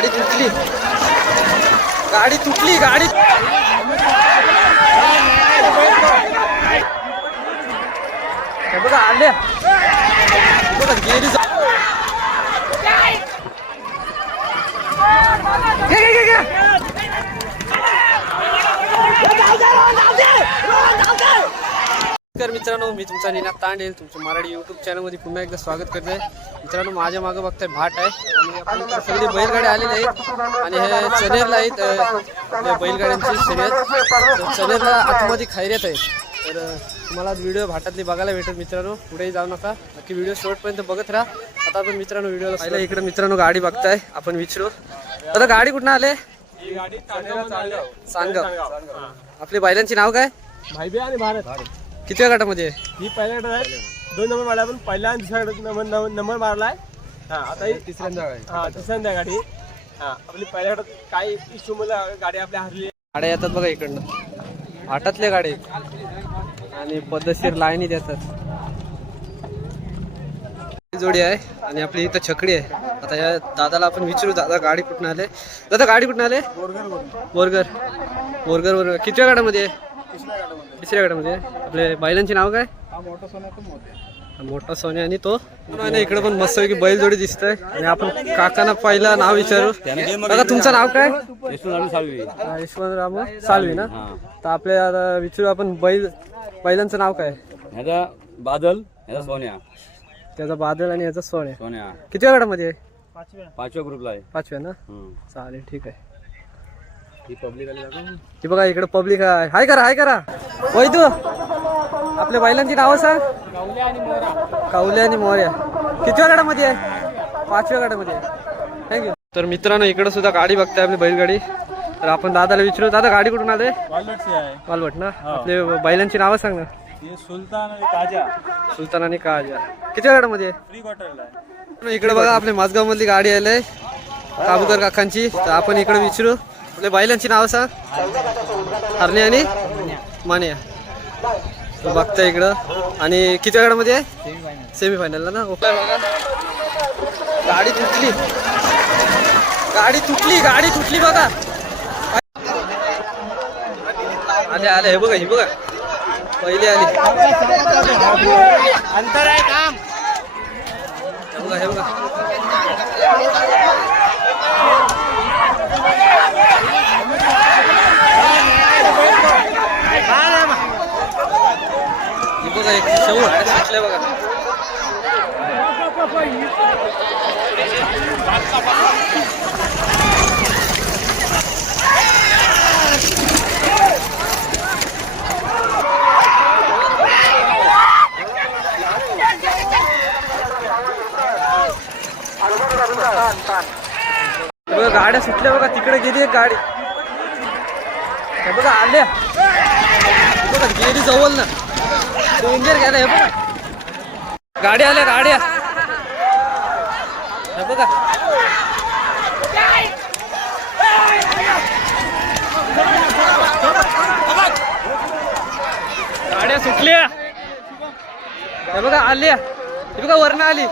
गाडी तुटली. गाडी तुटली गाडी हे बघा आल्या हे बघा गेली जा- घे, घे, घे, घे. नमस्कार मित्रांनो मी तुमचा निनाद तांडेल. तुमच्या मराठी युट्यूब चॅनलमध्ये पुन्हा एकदा स्वागत करतोय. मित्रांनो माझ्या मागं बघताय भाट आहे आणि आपण इकडे सगळी बैलगाड्या आलेल्या आहेत. आणि हे चनेरला आहेत बैलगाड्यांची शर्यत तर चनेरला आतमध्ये खैऱ्यात आहे तर तुम्हाला व्हिडिओ भाटातली बघायला भेटेल मित्रांनो. पुढेही जाऊ नका. नक्की व्हिडिओ शेवटपर्यंत बघत राहा. आता आपण मित्रांनो व्हिडिओला पहिला इकडे मित्रांनो गाडी बघताय. आपण विचारू. आता गाडी कुठं आले? सांगाव आपली बैलांची नाव काय? भाईबी आणि भारत. किती गटामध्ये? आहे? ही पहिल्या गटात आहे. दोन नंबर मारला पण पहिल्या आणि दुसऱ्या गटात नंबर नंबर- नंबर मारलाय. हा आता ही तिसऱ्यांदा हा तिसऱ्यांदा गाडी. हा आपली पहिल्या गटात काही इश्यू मला गाडी आपल्या हरली. गाड्या येतात बघा इकडनं. आटातल्या आहेत. आणि पद्धतशीर लाईनीत येतात ही जोडी आहे आणि आपली इथं छकडी आहे. आता या दादाला आपण विचारू दादा गाडी कुठून आले? दादा गाडी कुठून आले? बोरगर बोरगर बोरगर कितव्या गाड्यामध्ये आहे? गाड्यामध्ये आहे. आपले बैलांचे नाव काय? हा मोठा सोने आणि तो. नाही, इकडे पण मस्त की बैल जोडी दिसतंय. आणि आपण काकांना पहिला नाव विचारू. दादा तुमचं नाव काय? हा, यशवंतराव सालवी ना? तर आपल्या विचारू आपण बैल बैलांचं नाव काय? ह्याचा बादल ह्याचा सोन्या. त्याचा बादल आणि याचा सोने सोन्या. किती गाड्यामध्ये आहे पाचव्या ग्रुपला आहे. पाचव्या ना. चालेल ठीक आहे. ही पब्लिक आली दाखव. हे बघा इकडे पब्लिक आहे. हाय करा हाय करा. होय तू आपल्या बैलांची नावं सांग. कावले आणि मोर्या. कितव्या गाड्यामध्ये आहे? पाचव्या गाड्यामध्ये आहे. थँक्यू तर मित्रांनो इकडे सुद्धा गाडी बघताय आपली बैलगाडी. तर आपण दादाला विचारू. दादा गाडी कुठून आले मालवट ना? आपले बैलांची नावं सांग ना. ही सुलतान आणि काजा. सुलतान आणि काजा. किती गाड्यामध्ये इकडे बघा आपल्या माझगाव मधली गाडी आली काबूकर काकांची. तर आपण इकडे विचारू. आपल्या बैलांची नावं सांग. हरणे आणि माने बघता इकडं. आणि किती वेळामध्ये आहे? सेमी फायनलला ना? ओके. बघा गाडी तुटली. गाडी तुटली गाडी तुटली बघा. आले आले हे बघा हे बघा. पहिली आली. अंतर आहे काम हे बघा हे बघा. बघा एक शेवट. सुटले बघा. बघा गाड्या सुटल्या बघा. तिकडे गेली एक गाडी. बघा आल्या. बघा गेली जवळ ना. डेंजर घ्यायला हे बघा. गाड्या आल्या गाड्या. हे बघा. गाड्या सुटल्या. हे बघा आल्या. हे बघा वर्ण आली.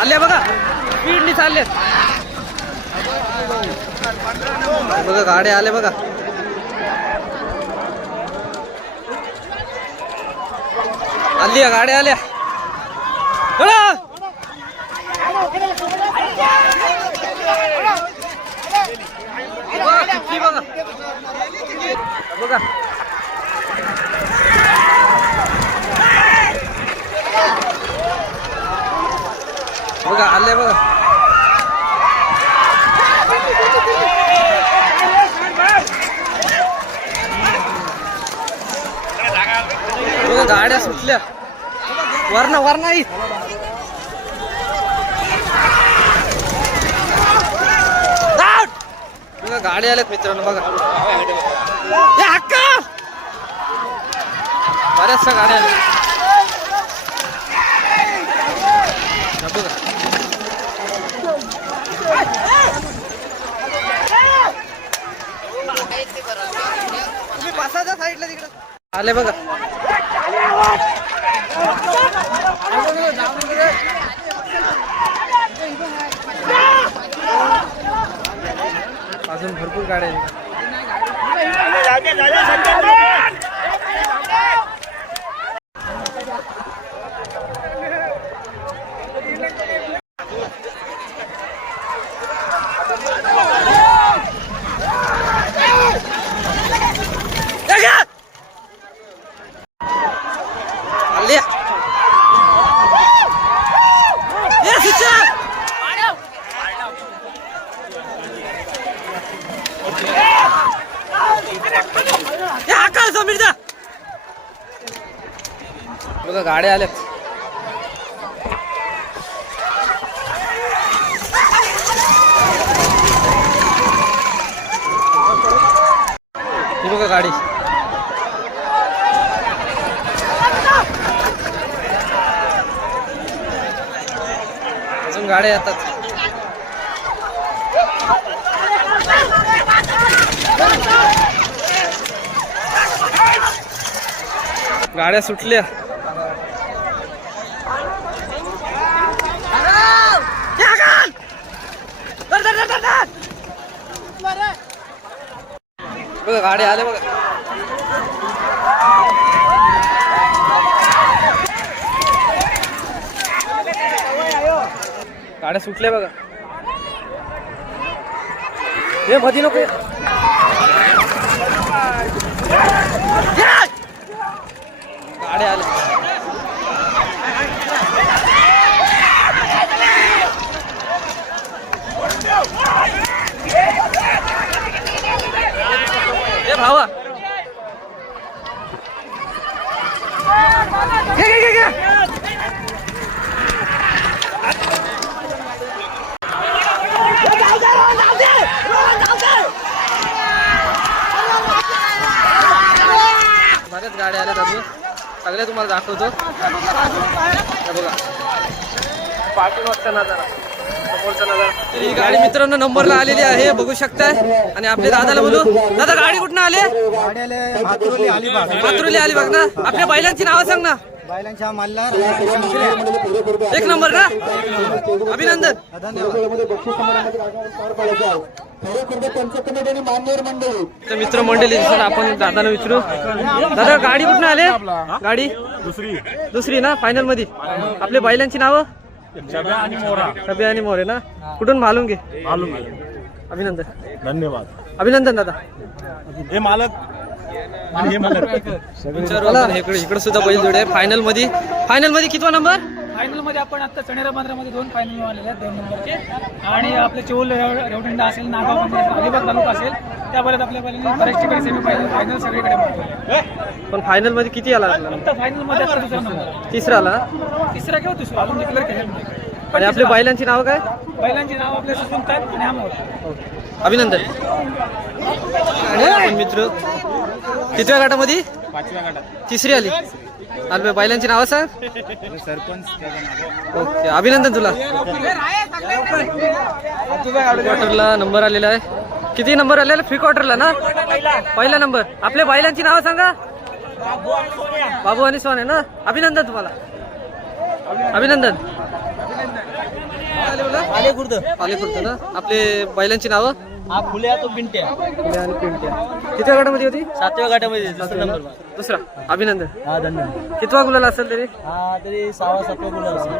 आल्या बघा. स्पीडनी चालल्या बघा गाड्या आल्या बघा. आल्या गाड्या आल्या. बघा. बघा, बघा. बघा. बघा आले बघा. बघा गाड्या सुटल्या. वरण वरण! बघा गाड्या आल्यात मित्रांनो बघा. हक्का! बऱ्याचशा गाड्या आल्या बघा. आले बघा. भरपूर गाड्या आहेत आले ये सुचा ये आकाश समीर जा बघा गाड्या आल्यात ही बघा गाडी. अजून गाड्या येतात. गाड्या सुटल्या. बघा गाड्या आल्या बघा. गाड्या सुटल्या बघा. हे मधी नको ये. गाड्या आल्या ए भावा घे, घे, घे, घे. बऱ्याच गाड्या आल्या अजून सगळ्या तुम्हाला दाखवतो. बघा. पाठीमागचा नजारा. समोरचा ही गाडी मित्रांनो नंबरला आलेली आहे बघू शकताय. आणि आपल्या दादाला बोलू. दादा गाडी कुठनं आले? पात्रोली अलिबाग. ना? आपल्या बैलांची नावं सांग ना. बैलांच्या मल्हार एक नंबर का? अभिनंदन. तर मित्र मंडळी सर आपण दादाला विचारू. दादा गाडी कुठून आले? गाडी? दुसरी. दुसरी ना? फायनलमध्ये. आपल्या बैलांची नावं? छब्या आणि मोरे. ना? कुठून मालूम घे? अभिनंदन. धन्यवाद. अभिनंदन दादा. हे मालक. आणि हे मालक. इकडे इकडे सुद्धा बैल जोडे. आहे फायनलमध्ये फायनलमध्ये कितवा नंबर फायनलमध्ये आपण आता चणेरा बांद्रामध्ये दोन फायनल आलेले आहेत दोन नंबरचे. आणि आपले चौल रेवडंडा असेल नागाव अलिबाग तालुका असेल त्या परत आपल्या पहिल्यांदा बऱ्याच ठिकाणी सेमी फायनल फायनल सगळीकडे. पण फायनलमध्ये किती आला फायनलमध्ये आता दुसरा नंबर. आहे. तिसरा आला तिसरा किंवा दुसरा आपण डिक्लेअर केलेलं नाही. आणि आपल्या बैलांची नावं काय? बैलांची नाव आपल्या सुचवत आहेत आणि आम्हाला अभिनंदन. मित्र कितव्या गटामध्ये? पाचव्या गटात. तिसरी आली. आपल्या बैलांची नावं सांग सरपंच ओके अभिनंदन तुला. क्वार्टरला नंबर आलेला आहे. किती नंबर आलेला फ्री क्वार्टरला ना? पहिला नंबर आपल्या बैलांची नावं सांगा. बाबू आणि सोने ना? अभिनंदन तुम्हाला. अभिनंदन. आले कुर्द आले फक्त ना? आपले बैलांची नावं? हा फुल्या तो फुले आणि पिंट्या. कितव्या गटामध्ये होती? सातव्या गाठामध्ये दुसरा नंबर दुसरा. अभिनंदन. हा धन्यवाद. कितवा गुलाल असेल तरी? हा तरी सहावा सातवा गुलाब असेल.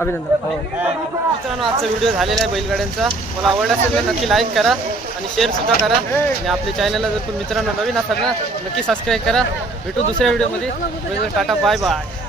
अभिनंदन. मित्रांनो आजचा व्हिडिओ झालेला आहे बैलगाड्यांचा. मला आवडला असेल तर नक्की लाईक करा आणि शेअर सुद्धा करा. आणि आपल्या चॅनलला जर कोण मित्रांनो नवीन असाल ना नक्की सबस्क्राईब करा. भेटू दुसऱ्या व्हिडिओमध्ये. Tata bye bye